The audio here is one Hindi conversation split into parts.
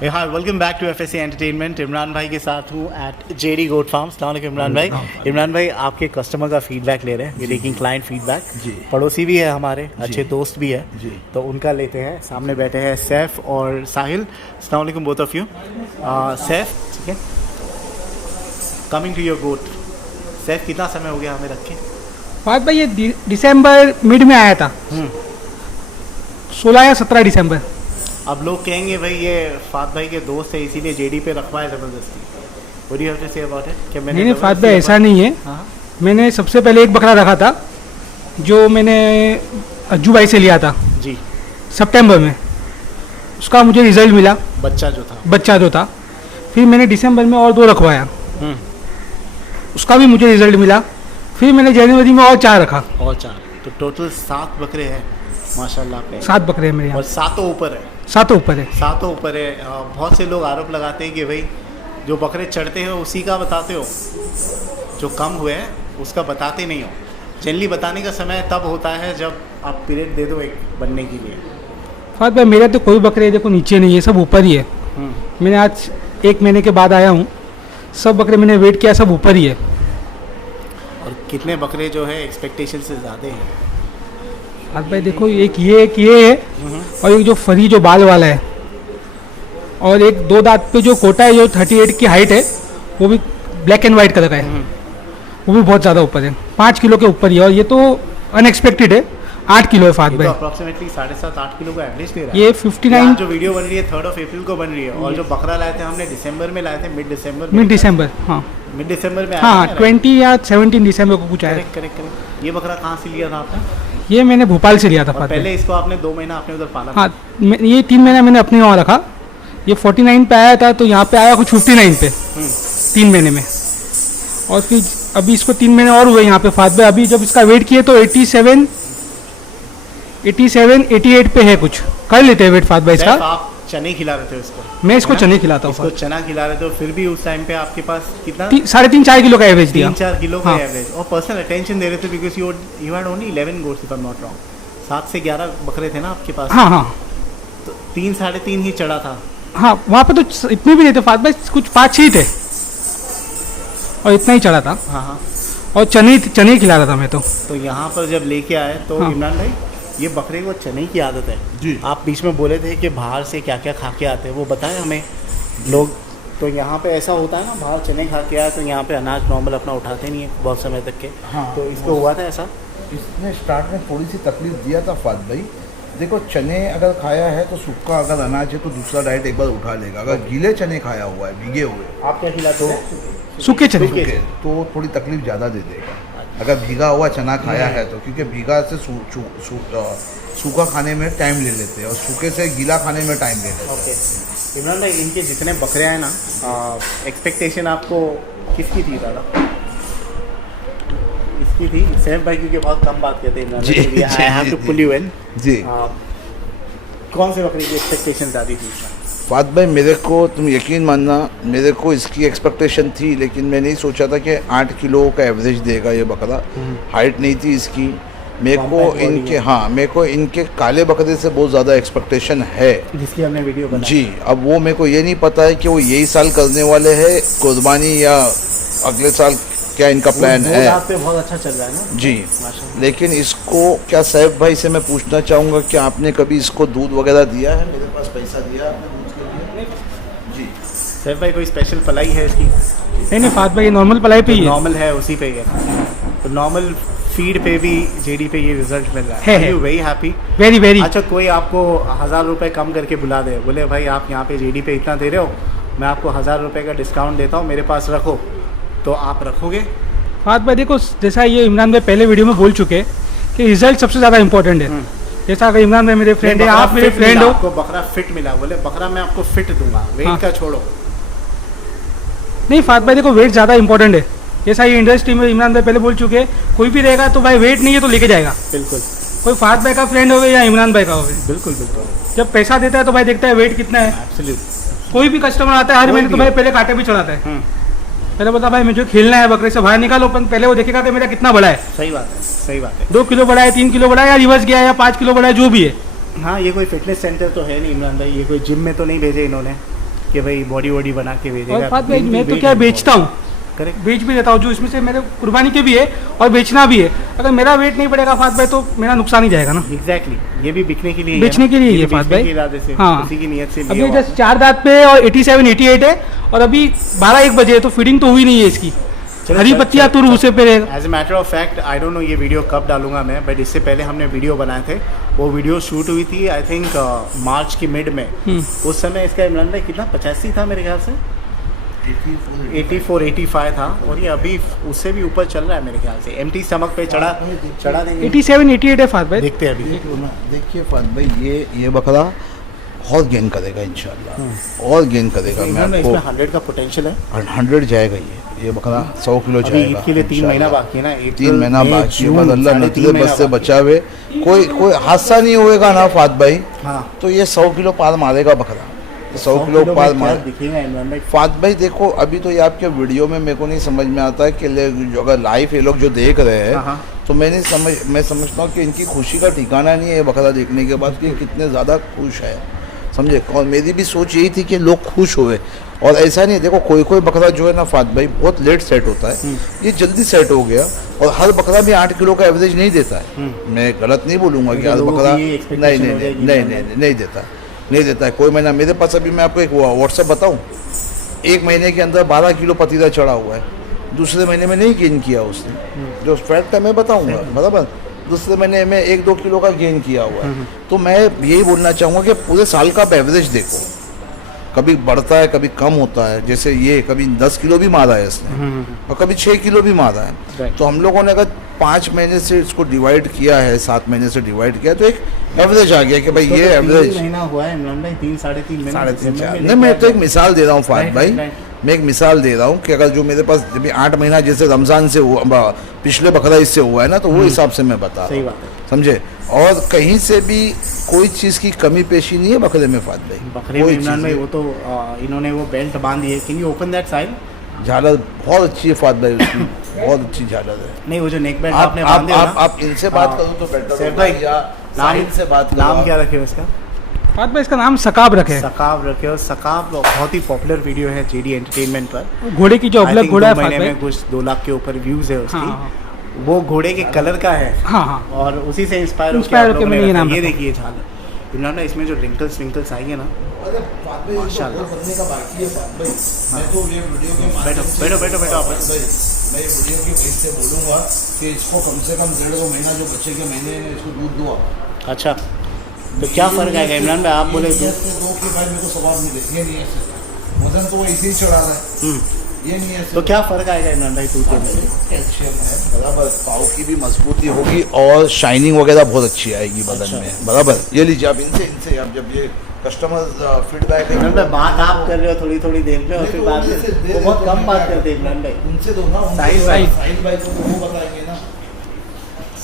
हाँ, welcome back to FSC entertainment. Imran भाई के साथ हूँ एट जेडी गोट फार्म। अस्सलाम वालेकुम इमरान भाई। इमरान भाई आपके कस्टमर का फीडबैक ले रहे हैं, वी टेकिंग क्लाइंट फीडबैक। पड़ोसी भी है हमारे, अच्छे दोस्त भी है, तो उनका लेते हैं। सामने बैठे हैं सैफ और साहिल। अस्सलाम वालेकुम बोथ ऑफ यू। सैफ, ठीक है, कमिंग टू योर गोट। सैफ, कितना समय हो गया हमें रखे? फात भाई ये दिसंबर मिड में आया था, 16 या 17 दिसंबर। अब लोग कहेंगे भाई ये फात भाई के दोस्त है इसीलिए जेडी पे रखवाया ज़बरदस्ती। What do you have to say about it? कि मैंने नहीं फात भाई ऐसा नहीं है। मैंने सबसे पहले एक बकरा रखा था जो मैंने अज्जू भाई से लिया था जी, सितंबर में। उसका मुझे रिजल्ट मिला, बच्चा जो था। फिर मैंने दिसंबर में और 2 रखवाया, उसका भी मुझे रिजल्ट मिला। फिर मैंने जनवरी में और 4 रखा, तो टोटल 7 बकरे हैं माशाल्लाह पे। 7 बकरे हैं मेरे यहाँ, और 7 ऊपर है। 7 ऊपर है। 7 ऊपर है। बहुत से लोग आरोप लगाते हैं कि भाई जो बकरे चढ़ते हैं उसी का बताते हो, जो कम हुए हैं उसका बताते नहीं हो। जनरली बताने का समय तब होता है जब आप पीरियड दे दो एक बनने के लिए। फात भाई मेरा तो कोई बकरे देखो नीचे नहीं है, सब ऊपर ही है। मैंने आज 1 महीने के बाद आया हूँ, सब बकरे मैंने वेट किया, सब ऊपर ही है। और कितने बकरे जो है एक्सपेक्टेशन से ज़्यादा हैं? फात भाई देखो, एक ये है और एक जो फरी जो बाल वाला है, और एक 2 दांत पे जो कोटा है जो 38 की हाइट है, वो भी ब्लैक एंड वाइट कलर का है। वो भी बहुत ज़्यादा ऊपर है, 5 किलो के ऊपर ही है। और ये तो अनएक्सपेक्टेड है, 8 किलो है फात भाई। तो अप्रॉक्सिमेटली 7.5-8 किलो का एवरेज दे रहा है। ये 59 जो वीडियो बन रही है 3rd of April को बन रही है। और जो बकरा लाए थे हमने दिसंबर में लाए थे, मिड दिसंबर। हाँ, मिड दिसंबर में हाँ 20 या 17 दिसंबर को कुछ आया। करेक्ट। ये बकरा कहाँ से लिया था आपने? ये मैंने भोपाल से लिया था। पहले इसको आपने 2 महीना आपने उधर पाला? हाँ, ये 3 महीना मैंने अपने वहाँ रखा। ये 49 पे आया था, तो यहाँ पे आया कुछ 59 पे 3 महीने में। और फिर अभी इसको 3 महीने और हुए यहाँ पे फात भाई। अभी जब इसका वेट किए तो 87, 88 पे है। कुछ कर लेते हैं वेट फात भाई इसका। आप चने खिला रहे थे इसको? मैं इसको चने खिलाता हूँ। इसको चना खिला रहे थे, और फिर भी उस टाइम पे आपके पास कितना? 3.5-4 किलो का एवरेज दिया। 3-4 किलो का एवरेज। और पर्सनल अटेंशन दे रहे थे because you had only 11 goats if I am not wrong. 7 से 11 बकरे थे ना आपके पास? हाँ। तो 3-3.5 ही चढ़ा था। हाँ, वहाँ पे तो इतने भी नहीं थे फात भाई, कुछ 5-6 ही थे और इतना ही चढ़ा था। हाँ। और चने खिला रहा था मैं तो यहाँ पर जब लेके आए तो इमरान भाई, ये बकरे को चने की आदत है जी। आप बीच में बोले थे कि बाहर से क्या क्या खा के आते हैं, वो बताएं हमें लोग। तो यहाँ पे ऐसा होता है ना, बाहर चने खा के आए तो यहाँ पे अनाज नॉर्मल अपना उठाते नहीं है बहुत समय तक के। हाँ, तो इसको हुआ था ऐसा? इसने स्टार्ट में थोड़ी सी तकलीफ दिया था फात भाई। देखो, चने अगर खाया है तो सूखा अगर अनाज है तो दूसरा डाइट एक बार उठा लेगा। अगर गीले चने खाया हुआ है, भीगे हुए, आप क्या खिलाते हो? सूखे चने तो थोड़ी तकलीफ ज़्यादा दे देगा। अगर भीगा हुआ चना खाया है तो, क्योंकि भीगा से सूखा खाने में टाइम ले लेते हैं और सूखे से गीला खाने में टाइम ले लेते हैं। ओके इमरान भाई, इनके जितने बकरे हैं ना, एक्सपेक्टेशन आपको किसकी थी दादा? इसकी थी सैफ भाई, क्योंकि बहुत कम बात करते हैं इमरान भाई। I have to pull you in जी। कौन से बकरे की एक्सपेक्टेशन ज़्यादा थी? फात भाई, मेरे को तुम यकीन मानना, मेरे को इसकी एक्सपेक्टेशन थी, लेकिन मैं नहीं सोचा था कि 8 किलो का एवरेज देगा ये बकरा। हाइट नहीं थी इसकी। मेरे को इनके काले बकरे से बहुत ज़्यादा एक्सपेक्टेशन है, जिसकी हमने वीडियो बनाई जी। अब वो मेरे को ये नहीं पता है कि वो यही साल करने वाले हैं कुर्बानी या अगले साल, क्या इनका प्लान है। बहुत अच्छा चल रहा है ना जी। लेकिन इसको क्या सैफ भाई से मैं पूछना चाहूँगा कि आपने कभी इसको दूध वगैरह दिया है? मेरे पास पैसा दिया आपने दूध के लिए? जी। सैफ भाई, कोई स्पेशल पलाई है इसकी? नहीं फात भाई, नॉर्मल पलाई पे ही है। नॉर्मल है, उसी पे है। तो नॉर्मल फीड पे भी जेडी पे ये रिजल्ट मिल रहा है। You very happy? वेरी। अच्छा, कोई आपको 1000 रुपये कम करके बुला दे, बोले भाई आप यहाँ पे जेडी पे इतना दे रहे हो, मैं आपको 1000 रुपये का डिस्काउंट देता हूँ, मेरे पास रखो, तो आप रखोगे? फात भाई देखो, जैसा ये इमरान भाई पहले वीडियो में बोल चुके कि रिजल्ट सबसे ज़्यादा इंपॉर्टेंट है। जैसा अगर इमरान भाई मेरे फ्रेंड है, आप मेरे फ्रेंड हो। आपको बकरा फिट मिला, बोले बकरा मैं आपको फिट दूंगा, वेट का छोड़ो। नहीं फात भाई देखो, वेट ज़्यादा इंपॉर्टेंट है। जैसा ये इंडस्ट्री में इमरान भाई पहले बोल चुके, कोई भी रहेगा तो भाई वेट नहीं है तो लेके जाएगा। बिल्कुल। कोई फात भाई का फ्रेंड हो या इमरान भाई का हो, बिल्कुल। जब पैसा देता है तो भाई देखता है वेट कितना है। कोई भी कस्टमर आता है हर महीने तो भाई पहले कांटे भी चढ़ाता है। पहले बोलता भाई मुझे खेलना है, बकरे से बाहर निकालो, पहले वो देखेगा कि मेरा कितना बड़ा है। सही बात है। 2 किलो बड़ा है, 3 किलो बड़ा है, या रिवर्स गया है, या 5 किलो बड़ा है, जो भी है। हाँ, ये कोई फिटनेस सेंटर तो है नहीं इमरान भाई, ये कोई जिम में तो नहीं भेजे इन्होंने? कि भाई बॉडी वॉडी बना के भेजेगा। और फात भाई मैं तो क्या बेचता हूँ, करेक्ट, बेच भी देता हूँ, जो इसमें से मेरे कुर्बानी के भी है और बेचना भी है। अगर मेरा वेट नहीं पड़ेगा फात भाई तो मेरा नुकसान ही जाएगा ना। एग्जैक्टली, ये भी बिकने के लिए ही बेचने है ना? के लिए ही ये है भी फात बेचने भाई। के इरादे से, हाँ। उसी की नियत से अभी लिया जस्ट 4 दांत पे और 87 88 है और अभी 12-1 बजे है, तो फीडिंग तो हुई नहीं है इसकी। हरी पत्तियाँ तुर उसे पे रहेगा। As a matter of fact I don't know ये वीडियो कब डालूंगा मैं, बट इससे पहले हमने वीडियो बनाए थे, वो वीडियो शूट हुई थी आई थिंक मार्च की मिड में। उस समय इसका इमरान भाई कितना 85 था मेरे ख्याल से, 84-85 था, और ये अभी उससे भी ऊपर चल रहा है मेरे ख्याल से। एम्प्टी स्टमक पे चढ़ा देंगे। 87-88 है फात भाई। देखते हैं अभी। देखिए फात भाई, ये बकरा और गेन करेगा इंशाल्लाह, और गेन करेगा। मैं इमरान भाई आपको इसमें 100 का पोटेंशियल है। 100 जाएगा ये बकरा 100 किलो अभी जाएगा। ईद के लिए 3 महीना इंशाल्लाह। बाकी है ना, 3 महीना बाकी है, बस अल्लाह नतीजे 3.5 बस से महीना बचावे, कोई हादसा नहीं होएगा ना फात भाई, हाँ। तो ये 100 किलो पार मारेगा बकरा, 100 किलो पार में मार क्या दिखेगा इमरान भाई? फात भाई। देखो अभी तो ये आपके वीडियो में मेरे को नहीं समझ में आता है कि अगर लाइव ये लोग जो देख रहे हैं, हाँ। तो मैं समझता हूँ कि इनकी खुशी का ठिकाना नहीं है ये बकरा देखने के बाद कि कितने ज़्यादा खुश है, समझे। और मेरी भी सोच यही थी कि लोग खुश हुए, और ऐसा नहीं, देखो कोई बकरा जो है ना फात भाई बहुत लेट सेट होता है, ये जल्दी सेट हो गया। और हर बकरा भी 8 किलो का एवरेज नहीं देता है, मैं गलत नहीं बोलूँगा कि हर बकरा नहीं देता है। कोई महीना मेरे पास, अभी मैं आपको एक व्हाट्सएप बताऊँ, 1 महीने के अंदर 12 किलो पतीला चढ़ा हुआ है, दूसरे महीने में नहीं गेन किया उसने, जो फैक्ट है मैं बताऊँगा बराबर, दूसरे महीने में 1-2 किलो का गेन किया हुआ है। तो मैं यही बोलना चाहूँगा कि पूरे साल का एवरेज देखो, कभी बढ़ता है कभी कम होता है। जैसे ये कभी 10 किलो भी मारा है इसने, और कभी 6 किलो भी मारा है। तो हम लोगों ने अगर 5 महीने से इसको डिवाइड किया है, 7 महीने से डिवाइड किया, तो एक एवरेज आ गया कि भाई ये एवरेज महीना हुआ है इमरान भाई, 3-3.5 महीने। 3.5-4 नहीं, मैं तो एक मिसाल दे रहा हूँ फात भाई, मैं एक मिसाल दे रहा हूँ कि अगर जो मेरे पास जब 8 महीना जैसे रमज़ान से हुआ, पिछले बकरा इससे हुआ है ना, तो वो हिसाब से मैं बता रहा हूँ, समझे। और कहीं से भी कोई चीज़ की कमी पेशी नहीं है बकरे में फात भाई। बकरे में इमरान भाई वो तो इन्होंने वो बेल्ट बांधी है। Can you open that side? झालर बहुत अच्छी है फात भाई उसकी, बहुत अच्छी झालर है। नहीं, वो जो नेक बेल्ट आपने बांधे हो ना, आप इनसे बात करो तो बेटर सैफ होगा, भाई, या साहिल से बात करो। नाम क्या रखे हो इसका? फात भाई इसका नाम सकाब रखे। सकाब रखे हो। सकाब बहुत ही पॉपुलर वीडियो है जेडी एंटरटेनमेंट पर। घोड़े की जो I अबलग think घोड़ा है 2 फात महीने भाई। में कुछ 2 लाख के ऊपर व्यूज है उसकी। हाँ। वो घोड़े के कलर का है, हाँ। और उसी से इंस्पायर Inspire होके मैंने ये नाम ये रखा। देखिए झालर इमरान भाई, इसमें जो रिंकल्स आएंगे ना, माशाल्लाह। बनने का बाकी है फात भाई। मैं तो ये वीडियो के बैठो आप। मैं ये वीडियो की वजह से बोलूँगा कि इसको कम से कम 1.5-2 महीना जो बच्चे के महीने में इसको दूध दो आप। अच्छा, तो क्या फ़र्क आएगा इमरान भाई? आप बोले दो कि भाई मेरे को स्वभाव नहीं देते, ये नहीं है वजन तो वो इसी चढ़ा रहा है, ये नहीं है। तो क्या फ़र्क आएगा इमरान भाई दूध में? कैल्शियम है बराबर, पाव की भी मजबूती होगी और शाइनिंग वगैरह बहुत अच्छी आएगी बदन में बराबर। ये लीजिए आप इनसे आप जब ये कस्टमर फीडबैक इमरान भाई बात आप कर रहे हो थोड़ी देर में, और फिर बात वो बहुत कम बात करते हैं इमरान भाई। उनसे दो ना, साहिल भाई को तो वो बताएंगे ना।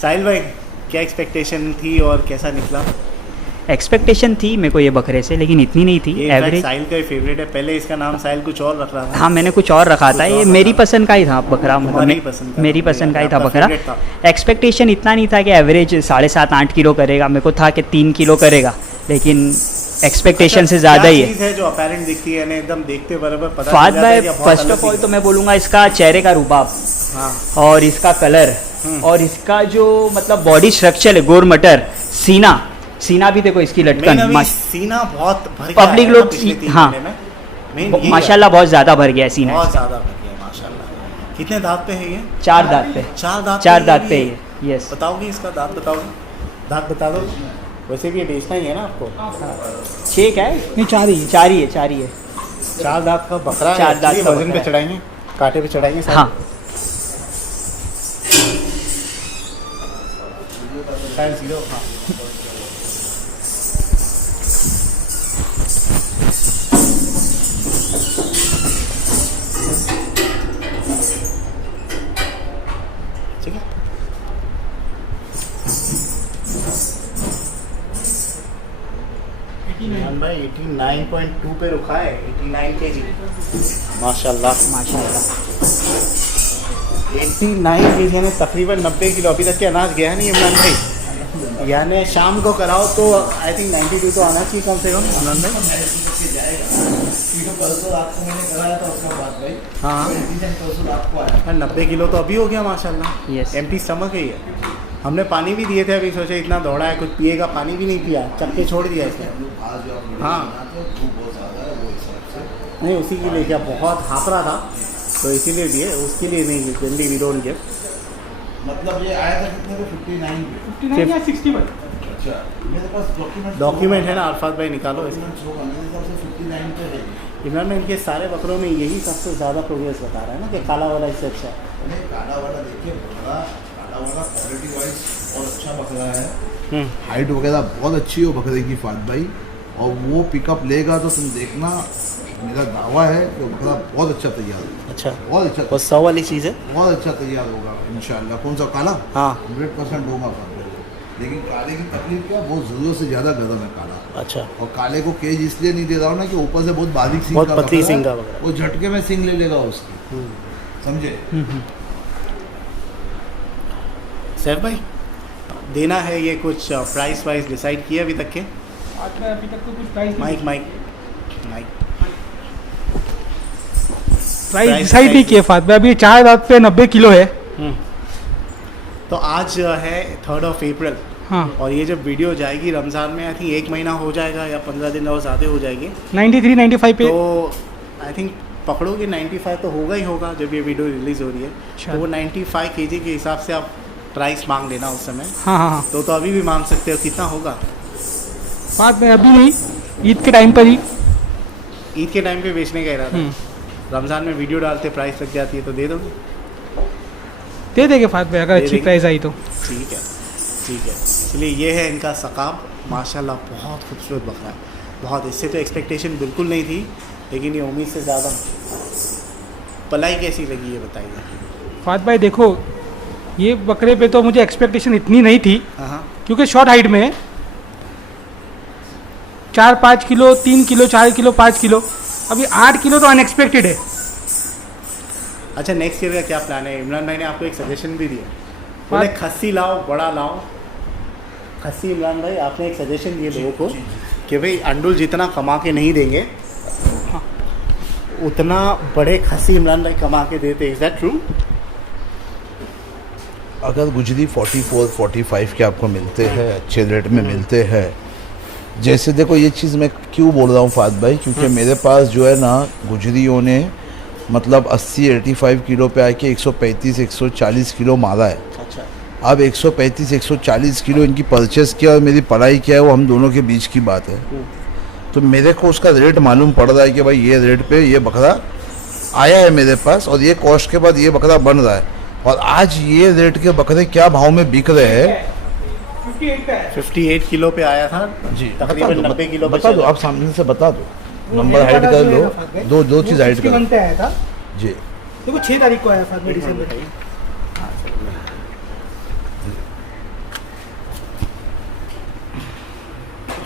साहिल भाई, क्या एक्सपेक्टेशन थी और कैसा निकला? एक्सपेक्टेशन थी मेरे को ये बकरे से, लेकिन इतनी नहीं थी। ये एवरेज साहिल का ही फेवरेट है, पहले इसका नाम साहिल कुछ और रख रहा था। हाँ, मैंने कुछ और रखा था, ये मेरी पसंद का ही था बकरा, तुम्हारी पसंद का? मेरी पसंद का ही था आपका बकरा। favorite था? एक्सपेक्टेशन इतना नहीं था कि एवरेज 7.5-8 किलो करेगा, मेरे को था कि 3 किलो करेगा, लेकिन एक्सपेक्टेशन से ज़्यादा ही चीज़ है जो अपेरेंट दिखती है ना, एकदम देखते बराबर पता फात चल जाता भाई, है कि बहुत फर्स्ट अलग ऑफ ऑल चीज़ तो मैं बोलूँगा इसका चेहरे का रुबाब, हाँ। और इसका कलर, और इसका जो मतलब बॉडी स्ट्रक्चर है, गोर मटर, सीना भी देखो इसकी लटकन, सीना बहुत भर गया पब्लिक है लोग, ना पिछले 3 हाँ, महीने में। मेन यही माशाल्लाह बहुत ज़्यादा भर गया है सीना, बहुत ज़्यादा भर गया माशाल्लाह। कितने दांत पे है ये? 4 दांत पे, 4 दांत पे ये है, यस। बताओगे इसका दांत? बताओगे, दांत बता दो। वैसे भी ये बेचना ही है ना आपको? 6 क्या है? नहीं 4 ही है। 4 ही है, 4 ही है। 4 दांत का बकरा है। 4 दांत ये का वजन बकरा पे चढ़ाएंगे, कांटे पे चढ़ाएंगे साहब? हाँ। साइज 0, हाँ। ठीक है। इमरान भाई 89.2 पे रुका है, 89 kg माशाल्लाह। 89 kg यानी तकरीबन 90 किलो। अभी तक के अनाज गया नहीं इमरान भाई, यानी शाम को कराओ तो आई थिंक 92 तो आना चाहिए कम से कम इमरान भाई। परसों रात को मैंने कराया था उसका बात भाई। हाँ परसों रात को आया। 90 किलो तो अभी हो गया माशाल्लाह। Yes. एम्प्टी स्टमक है ये। हमने पानी भी दिए थे, अभी सोचा इतना दौड़ा है कुछ पिएगा, पानी भी नहीं पिया, चक्के छोड़ दिया इसने। हाँ नहीं उसी के लिए क्या बहुत हाफ रहा था तो इसीलिए दिए, उसके लिए नहीं जल्दी वी डोंट गिव। मतलब ये आया था कितने को 59 पे। 59 या 61। अच्छा मेरे पास डॉक्यूमेंट है ना अरफात भाई, निकालो इसमें। होगा मेरे हिसाब से 59 पे है। इमरान में इनके सारे बकरों में यही सबसे ज़्यादा प्रोग्रेस बता रहा है ना कि काला वाला इससे अच्छा है। नहीं काला वाला देखिए बकरा, काला वाला क्वालिटी वाइज और अच्छा बकरा है। हाइट वगैरह बहुत अच्छी हो बकरे की फात भाई, और वो पिकअप लेगा तो तुम देखना, मेरा दावा है कि बकरा बहुत अच्छा तैयार होगा। अच्छा बहुत अच्छा वो 100 वाली चीज़ है। बहुत अच्छा तैयार होगा इंशाल्लाह। कौन सा काला? हाँ 100% होगा फात भाई। लेकिन काले की तकलीफ क्या, वो ज़रूरत से ज़्यादा गर्म है काला। अच्छा और काले को केज इसलिए नहीं दे रहा हूँ ना कि ऊपर से बहुत बारीक सींग बहुत का पतली बकरा है, सींग का बकरा। वो झटके में सींग ले लेगा उसकी, समझे। सैफ भाई देना है ये कुछ प्राइस वाइज डिसाइड किया अभी तक के? आज मैं अभी तक तो कुछ price mike mike mike price decide नहीं किए फात भाई। अभी 4 रात पे 90 किलो है। तो आज है 3rd of April हाँ और ये जब वीडियो जाएगी रमज़ान में आई थिंक 1 महीना हो जाएगा या 15 दिन और ज़्यादा हो जाएंगे 93 95 पे। तो आई थिंक पकड़ोगे 95 तो होगा ही होगा जब ये वीडियो रिलीज़ हो रही है। अच्छा। तो वो 95 kg के हिसाब से आप प्राइस मांग लेना उस समय। हाँ हाँ हाँ तो अभी भी मांग सकते हो, कितना होगा? बात में अभी नहीं, ईद के टाइम पर ही। ईद के टाइम पे बेचने का इरादा है। रमज़ान में वीडियो डालते प्राइस लग जाती है तो दे दोगे? दे देंगे फात भाई अगर दे अच्छी देंगे। प्राइस आई तो। ठीक है ठीक है। इसलिए ये है इनका सकाब, माशाल्लाह बहुत खूबसूरत बकरा है, बहुत। इससे तो एक्सपेक्टेशन बिल्कुल नहीं थी लेकिन ये उम्मीद से ज़्यादा। पलाई कैसी लगी ये बताइए। फात भाई देखो ये बकरे पे तो मुझे एक्सपेक्टेशन इतनी नहीं थी हाँ क्योंकि शॉर्ट हाइट में है। 4-5 किलो 3 किलो 4 किलो 5 किलो, अभी 8 किलो तो अनएक्सपेक्टेड है। अच्छा नेक्स्ट ईयर का क्या प्लान है? इमरान भाई ने आपको एक सजेशन भी दिया, बोले खस्सी लाओ बड़ा लाओ। खस्सी इमरान भाई आपने एक सजेशन दिए लोगों को कि भाई अंडुल जितना कमा के नहीं देंगे उतना बड़े खस्सी इमरान भाई कमा के देते। Is that true? अगर गुजरी 44-45 के आपको मिलते हैं, अच्छे रेट में मिलते हैं, जैसे देखो ये चीज़ मैं क्यों बोल रहा हूँ फात भाई, क्योंकि मेरे पास जो है ना गुजरियों ने मतलब 80-85 किलो पे आके 135-140 किलो मारा है। अच्छा अब 135-140 किलो इनकी परचेस किया और मेरी पढ़ाई क्या है वो हम दोनों के बीच की बात है। तो मेरे को उसका रेट मालूम पड़ रहा है कि भाई ये रेट पे ये बकरा आया है मेरे पास और ये कॉस्ट के बाद ये बकरा बन रहा है, और आज ये रेट के बकरे क्या भाव में बिक रहे हैं। 58 किलो पे आया था जी तकरीबन 90 किलो बता दो, आप सामने से बता दो, नंबर हाइड कर लो, दो चीज़ हाइड कर लो। आया था जी देखो 6 तारीख को आया था दिसंबर।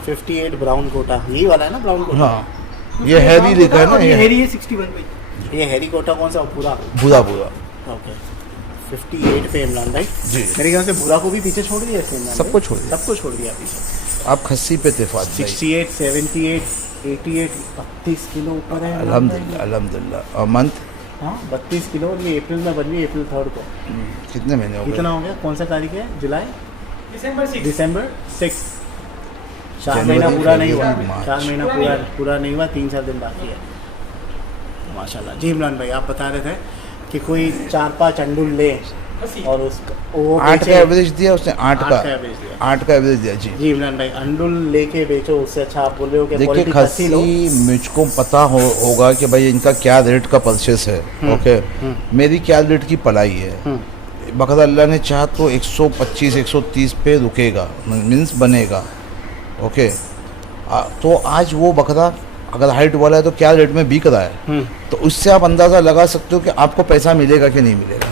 58 ब्राउन कोटा यही वाला है ना ब्राउन कोटा? हाँ ये हैरी लिखा है ना, ये ये हैरी है 61 भाई। ये हैरी कोटा कौन सा पूरा? बुरा बुरा ओके 58 पे इमरान भाई। जी मेरे ख्याल से भूरा को भी पीछे छोड़ दिया इसने इमरान सबको भाई? छोड़ दिया। सबको छोड़ दिया पीछे। आप खस्सी पे थे फात भाई। 68 78 88 32 किलो ऊपर है इमरान अल्हम्दुलिल्लाह भाई। अल्हम्दुलिल्लाह। और मंथ हाँ 32 किलो, ये अप्रैल में बन गई, अप्रैल 3rd को। कितने महीने हो गए? कितना हो गया? कौन सा तारीख है? जुलाई दिसंबर 6। दिसंबर 6। 4 जनवरी, महीना पूरा नहीं हुआ, फरवरी, मार्च। 4 महीना पूरा नहीं हुआ, 3-4 दिन बाकी है। माशाल्लाह। जी इमरान भाई आप बता रहे थे कि कोई 4-5 अंडुल ले और उसका वो 8 का एवरेज दिया उसने, 8 8 का का एवरेज दिया। 8 का एवरेज दिया जी। जी इमरान भाई अंडुल लेके बेचो, उससे अच्छा आप बोल रहे हो कि देखिए क्वालिटी खस्सी लो। खस्सी मुझको पता होगा कि भाई इनका क्या रेट का परचेस है। ओके मेरी क्या रेट की पलाई है। बकरा अल्लाह ने चाहा तो 125-130 पे रुकेगा, मीन्स बनेगा। ओके तो आज वो बकरा अगर हाइट वाला है तो क्या रेट में बिक रहा है, तो उससे आप अंदाज़ा लगा सकते हो कि आपको पैसा मिलेगा कि नहीं मिलेगा।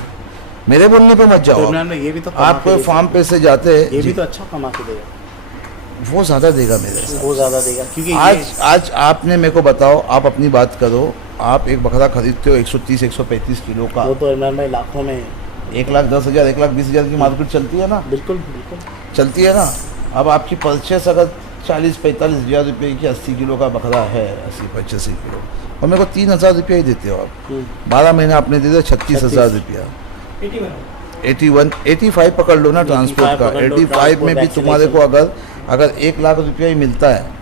मेरे बोलने पे मत तो जाओ, इमरान भाई ये भी तो कमा आप के कोई दे फार्म पे से जाते सकते हैं। ये जी, भी तो अच्छा कमा के देगा, वो ज़्यादा देगा मेरे से। वो ज़्यादा देगा क्योंकि आज आपने मेरे को बताओ, आप अपनी बात करो, आप एक बकरा खरीदते हो 130-135 किलो का, वो तो इमरान भाई लाखों में 1,10,000 1,20,000 की मार्केट चलती है ना, बिल्कुल बिल्कुल। चलती है ना। अब आपकी परचेस अगर 40-45 हज़ार रुपये की 80 किलो का बकरा है, 80-85 किलो, और मेरे को 3,000 रुपया ही देते हो आप। 12 महीने आपने दे दिया 36,000 रुपया। 85 पकड़ लो ना ट्रांसपोर्ट का। 85 में भी तुम्हारे को अगर 1 लाख रुपया ही मिलता है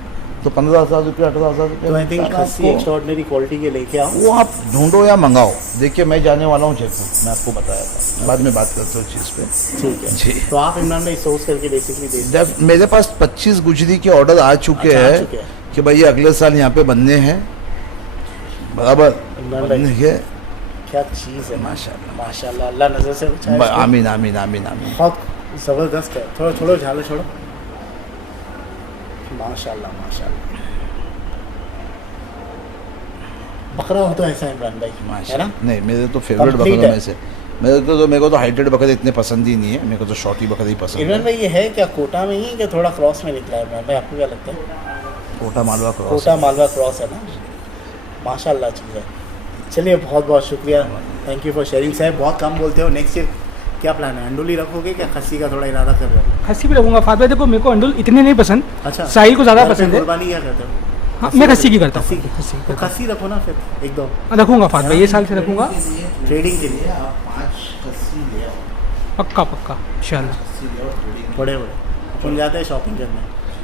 तो 15,000 रुपया 18,000 तो आई थिंक रुपया खस्सी एक्स्ट्रॉर्डिनरी क्वालिटी के लेके आओ। वो आप ढूंढो या मंगाओ। देखिए मैं जाने वाला हूँ जयपुर, मैं आपको बताया था, बाद में बात करते हो चीज़ पे। ठीक है जी। तो आप इमरान भाई सोच करके बेसिकली दे जब मेरे पास 25 गुजरी के ऑर्डर आ चुके अच्छा, आ हैं चुके हैं। कि भाई ये अगले साल यहाँ पे बनने हैं, बराबर इमरान भाई। बनने के। क्या चीज़ है माशाल्लाह। माशाल्लाह, अल्लाह नजर से बचाए इसको। आमीन आमीन आमीन आमीन। बहुत ज़बरदस्त है। थोड़ा छोड़ो, झाले छोड़ो। माशाल्लाह माशाल्लाह, बकरा हो तो ऐसा है इमरान भाई, है ना? माशाल्लाह। नहीं मेरे तो फेवरेट Complete बकरों है। में से मेरे को तो हाइटेड बकरे इतने पसंद ही नहीं है, मेरे को तो शॉर्टी बकरे ही पसंद इमरान है। भाई ये है क्या कोटा में ही है क्या थोड़ा क्रॉस में निकला है इमरान भाई, आपको क्या लगता है? कोटा मालवा क्रॉस। कोटा मालवा क्रॉस है ना, माशाल्लाह चीज़ है। चलिए बहुत बहुत शुक्रिया, थैंक यू फॉर शेयरिंग। साहब बहुत कम बोलते हो, नेक्स्ट ईयर क्या प्लान है? अंडोली रखोगे क्या खस्सी का थोड़ा इरादा कर रहे हो? खस्सी भी रखूंगा फात भाई। देखो मेरे को अंडुल इतने नहीं पसंद, अच्छा, साहिल को ज़्यादा घर पे पसंद है। कुर्बानी क्या करते हो? हाँ, मैं खस्सी की करता खस्सी हूँ। की। तो खस्सी रखो ना फिर एक दो रखूंगा फात भाई, ये साल से रखूंगा ट्रेडिंग के लिए। आप 5 खस्सी ले आओ, पक्का पक्का इंशाल्लाह। खस्सी ले आओ ट्रेडिंग। बड़े बड़े अपन जाते हैं शॉपिंग करने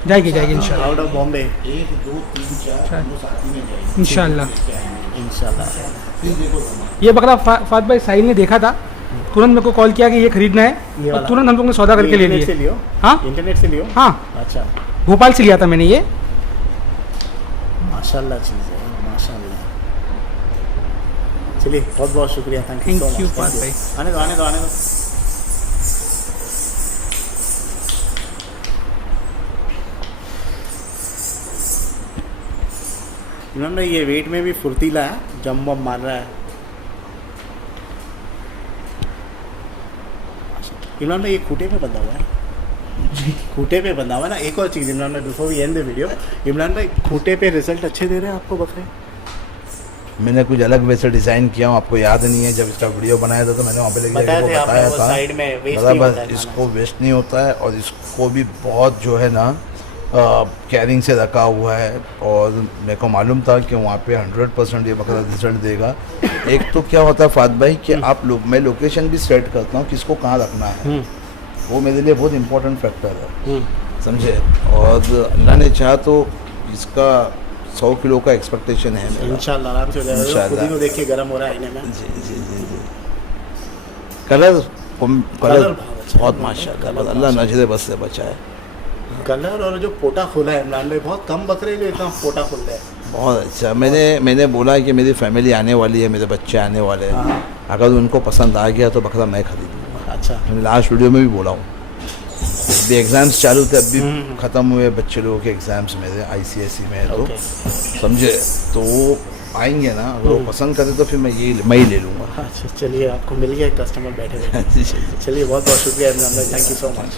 जाएगी जाएगी इंशाल्लाह आउट ऑफ बॉम्बे। 1 2 3 4 दोनों साथ में जाएंगे इंशाल्लाह। इंशाल्लाह। फिर देखो तुम। ये बकरा फात भाई साहिल ने देखा था, तुरंत मेरे को कॉल किया कि ये खरीदना ये है, वाला? और तुरंत हम लोग ने सौदा करके ले इंटरनेट से लिए। लियो? हाँ इंटरनेट से लियो? हाँ, अच्छा, भोपाल से लिया था मैंने ये। माशाल्लाह चीज़ है, माशाल्लाह। चलिए बहुत बहुत शुक्रिया, thank you so Thank you, much. फात भाई। आने दो आने दो आने दो। इमरान भाई ये वेट में भी फुर्तीला है, जम वम मार रहा है। इमरान भाई ये खूटे पे बंधा हुआ है, खूटे पे बंधा हुआ है ना। एक और चीज़ इमरान भाई, before we end the video, Imran भाई खूटे पे रिजल्ट अच्छे दे रहे हैं आपको बकरे? मैंने कुछ अलग वैसे डिज़ाइन किया हूँ, आपको याद नहीं है, जब इसका वीडियो बनाया था तो मैंने वहाँ पे लेके बताया जाके थे वो आपने, बताया वो था। साइड में वेस्ट नहीं होता है बराबर, इसको वेस्ट नहीं होता है और इसको भी बहुत जो है ना कैरिंग से रखा हुआ है, और मेरे को मालूम था कि वहाँ पे 100% ये बकरा रिजल्ट देगा। एक तो क्या होता है फात भाई कि आप लोग, मैं लोकेशन भी सेट करता हूँ किसको कहाँ रखना है, वो मेरे लिए बहुत इंपॉर्टेंट फैक्टर है, समझे। और अल्लाह ने चाहा तो इसका 100 किलो का एक्सपेक्टेशन है मेरा। इंशाल्लाह आराम से हो जाएगा। इंशाल्लाह। खुद ही को देख के गर्म हो रहा है आईने में। जी जी जी जी। कलर कलर बहुत माशाल्लाह, बस अल्लाह नजरे बस से बचाए। कलर और जो पोटा खोला है इमरान भाई, बहुत कम बकरे जो इतना पोटा खोलते हैं। बहुत अच्छा। मैंने बोला कि मेरी फैमिली आने वाली है, मेरे बच्चे आने वाले हैं, हाँ। अगर उनको पसंद आ गया तो बकरा मैं खरीदूँगा। अच्छा, मैंने लास्ट वीडियो में भी बोला हूँ। अभी एग्ज़ाम्स चालू थे, अभी ख़त्म हुए बच्चे लोगों के एग्ज़ाम्स मेरे ICSE में, तो ओके। समझे, तो वो आएंगे ना, अगर वो पसंद करे तो फिर मैं ही ले लूँगा। अच्छा चलिए, आपको मिल गया कस्टमर बैठे हुए। चलिए बहुत बहुत शुक्रिया इमरान भाई, थैंक यू सो मच।